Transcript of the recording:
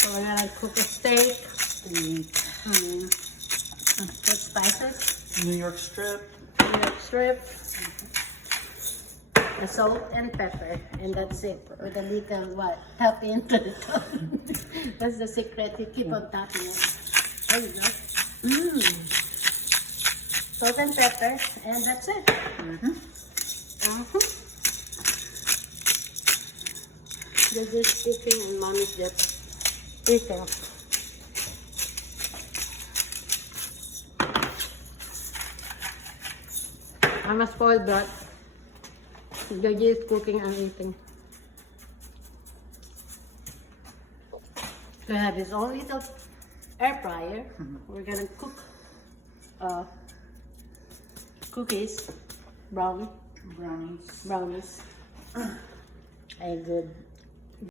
So we're gonna cook a steak. Put spices. New York strip. New York strip. The salt and pepper, and that's it. With a little what? Tap into the tongue. That's the secret. You keep on tapping it. There you go. Salt and pepper, and that's it. They're just cooking and mommy's just eating. I'm a spoiled brat. They're just cooking and eating. We have his own little air fryer. We're gonna cook cookies, brownies. And good.